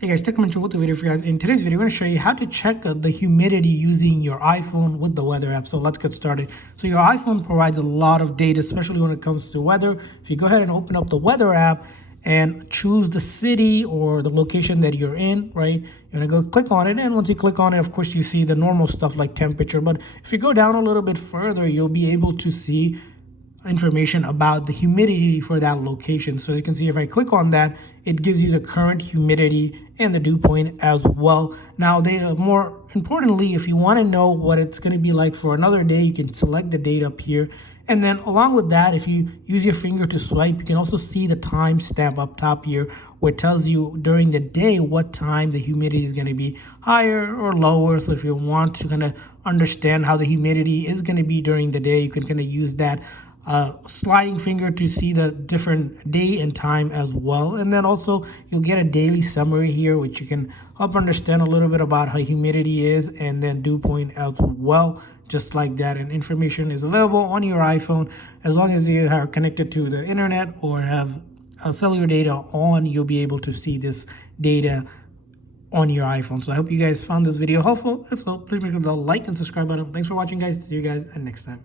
Hey guys, take a minute with the video for you guys. In today's video, we're going to show you how to check the humidity using your iPhone with the weather app. So let's get started. So your iPhone provides a lot of data, especially when it comes to weather. If you go ahead and open up the weather app and choose the city or the location that you're in, right? You're going to go click on it. And once you click on it, of course, you see the normal stuff like temperature. But if you go down a little bit further, you'll be able to see information about the humidity for that location. So as you can see, if I click on that, it gives you the current humidity and the dew point as well. Now, more importantly, if you want to know what it's going to be like for another day, you can select the date up here. And then along with that, if you use your finger to swipe, you can also see the timestamp up top here, where it tells you during the day what time the humidity is going to be higher or lower. So if you want to kind of understand how the humidity is going to be during the day, you can kind of use that sliding finger to see the different day and time as well. And then also you'll get a daily summary here, which you can help understand a little bit about how humidity is, and then dew point as well, just like that. And information is available on your iPhone. As long as you are connected to the internet or have cellular data on, you'll be able to see this data on your iPhone. So I hope you guys found this video helpful. If so, please make sure to like and subscribe button. Thanks for watching, guys. See you guys next time.